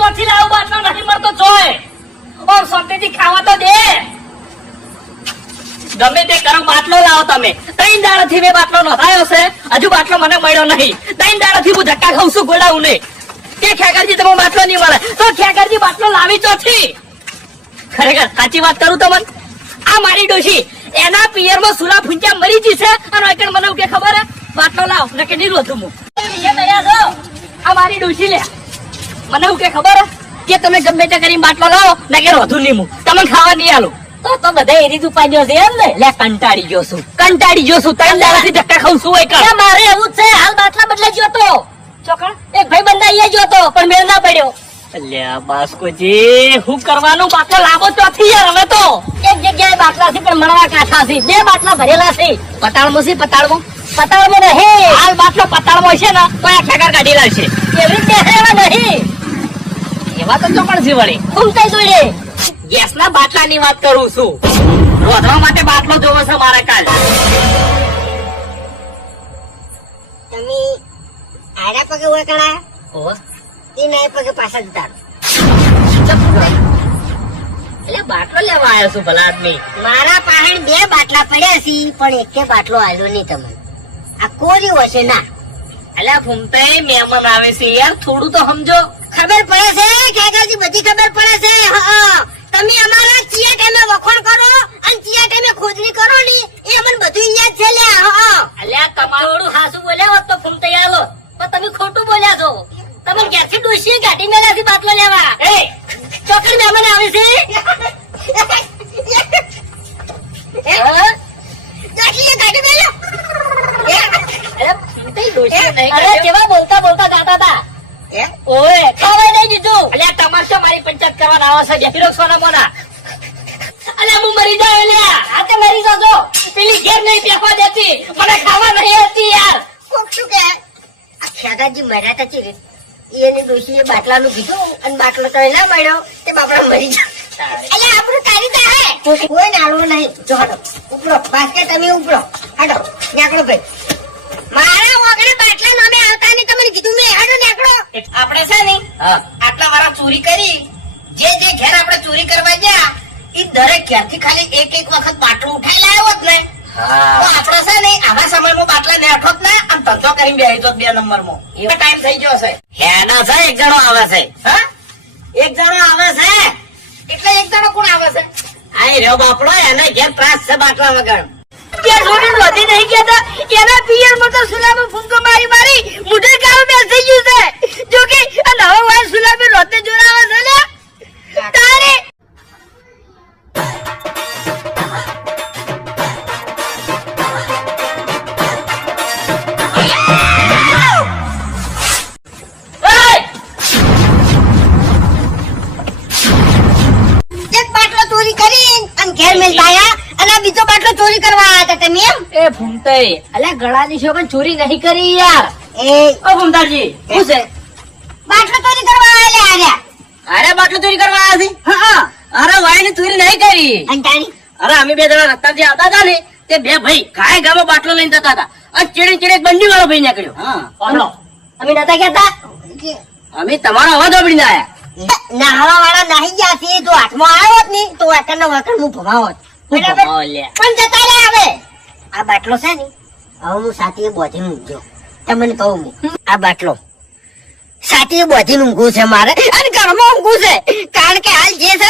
ચોથી લાવ બાટલો નથી મળતો ચોય ઓર શાંતિથી ખાવા તો દે ગમે તે કરો બાટલો લાવો તમે 3 દાડાથી મેં બાટલો નોંધાયો છે હજુ બાટલો મને મળ્યો નહીં 3 દાડાથી હું ધક્કા ખાઉં છું ગોડાઉં ને કે ખેકરજી તમે બાટલો નહીં મળે તો ખેકરજી બાટલો લાવી ચોથી ખરેખર સાચી વાત કરું તમને આ મારી ડોશી એના પિયરમાં સુલા ફૂંચા મરી જી છે અને એકણ મને કે ખબર હે બાટલો લાવ ને કે નહીં રોતું હું એ તૈયાર છો આ મારી ડોશી લે મને કે ખબર હે કે તમે ગમે તે કરીને બાટલો લાવો ને કે રોતું નહીં હું તમને ખાવા નહીં આલું તો બધા એરી ઉપાડ્યો છે એમ ને લે કંટાળી ગયો છું 3 દાડાથી ધક્કા ખાઉં છું એક મારે એવું જ છે હાલ બાટલા બદલાઈ ગયો તો ચોકણ એક ભાઈ બંધ અહીંયા ગયો તો પણ મેળ ના પડ્યો અલ્યા બાસ્કોજી હું કરવાનું બાટલો લાવો ચોથી યાર હવે તો એક જગ્યાએ બાટલા છે પણ મળવા કાઠા છે 2 બાટલા ભરેલા છે પતાળમાં છે પતાળમાં નહીં હાલ બાટલો પતાળમાં છે ને તો આ ખેકર કાઢી લાવશે એવી રીતે એવા નહીં એવા તો ચોકણ છે વળી હું કઈ જોડે ગેસના બાટલાની વાત કરું છું રોધવા માટે બાટલો જોવો છે મારે કાલ તમે આડા પગે ઓળખણા તે ના પગે પાછા જતા એટલે બાટલો લેવા આવ્યો છું ભલા આદમી મારા પાસે 2 બાટલા પડ્યા છે પણ એકે બાટલો આલ્યો નહીં તમને આ કોરી હશે ના એટલે ફૂમતાઈ મહેમાન આવે છે યાર થોડું તો સમજો ખબર પડે છે કાકાજી બધી ખબર પડે છે હા તમે અમારા ચિયા ટાઈમે વખોણ કરો અને ચિયા ટાઈમે ખોદણી કરો ને એ અમને બધું યાદ છે લે હા અલ્યા તમારું હાસું બોલ્યા હોત તો ફૂમતાઈ આલો પણ તમે ખોટું બોલ્યા છો તમે ઘેરથી ડોશીએ ગાડી મેળાથી બાટલો લેવા એ ચોકડ મહેમાન આવે છે ગાડી મેળ્યો અરે કેવા બોલતા જાતા હતા ઓએ ખાવા નહીં દીધું અલ્યા તમારે મારી પંચાયત કરવાના આવે છે બેઠી સોના મોના અલ્યા હું મરી જાવ અલ્યા આ તે મરી જાજો પેલી ઘેર નહીં પેખવા દેતી મને ખાવા નહીં આવતી યાર કોક શું કે ખેગાજી મર્યા તા ચીરે એને ડોશીએ બાટલાનું કીધું અને બાટલો તો ના મળ્યો તે બાપડા મરી જાય અલ્યા આપણું તારી તા હે કોઈ નાળું નહીં જો હટો ઉપડો બાસ્કેટ તમે ઉપડો હટો નેકડો ભાઈ મારા વગડે બાટલા નામે આવતા નહીં તમને કીધું મેં હેડો નેકડો આપણે છે ને આટલા વાળા ચોરી કરી જે ઘેર આપણે ચોરી કરવા ગયા એ દરેક ઘેર થી ખાલી એક વખત બાટલો ઉઠાઈ લાવ્યો હોત ને તો આપણે છે ને આવા સમયમાં બાટલા ને અઠોત ને આમ ધંધો કરીને બેસી જોત 2 નંબરમાં એવો ટાઈમ થઈ ગયો છે હેના છે એક જણો આવે છે હા એક જણો આવે છે એટલે એક જણો કોણ આવે છે આઈ રહ્યો બાપડો એને ઘેર ત્રાસ છે બાટલા વગર ત્યાં જોડે વધી નહીં ગયા એના પિયર માં તો સુલામાં ફૂંકો મારી મુઢે કામ બેસી ગયું છે જો કે આ નવો વાર સુલામે રોતે જોરાવા છે ને તારે એક બાટલો ચોરી કરી અને ઘેર મેલતાયા અને બીજો બાટલો ચોરી કરવા આવ્યા હતા તમે એમ એ ફૂમતાઈ અલ્યા ગળાની શોખન ચોરી નહીં કરી યાર એ ઓ ફૂમતાજી શું છે બાટલો ચોરી કરવા આયા અરે બાટલો ચોરી કરવા આવ્યા છે હા અરે વાય ની ચોરી નહીં કરી અંટાણી અરે અમે 2 જણા રસ્તાથી આવતા હતા ને તે 2 ભાઈ ગાય ગામમાં બાટલો લઈને જતા હતા અને ચીડે બંડી વાળો ભાઈ નીકળ્યો હા અમે નતા કહેતા અમે તમારો અવાજ સાંભળીને આયા નાહવા વાળા નાહી ગયા છે જો હાથમાં આવ્યો હોત ને તો વાકણ હું ભમાવત બરાબર પણ જતા રે હવે આ બાટલો છે ને હવે હું સાથી બોધી મૂકજો તમને કહું હું આ બાટલો સાથી બોધી ઊંઘું છે મારે અને ઘરમાં ઊંઘું છે કારણ કે હાલ જે છે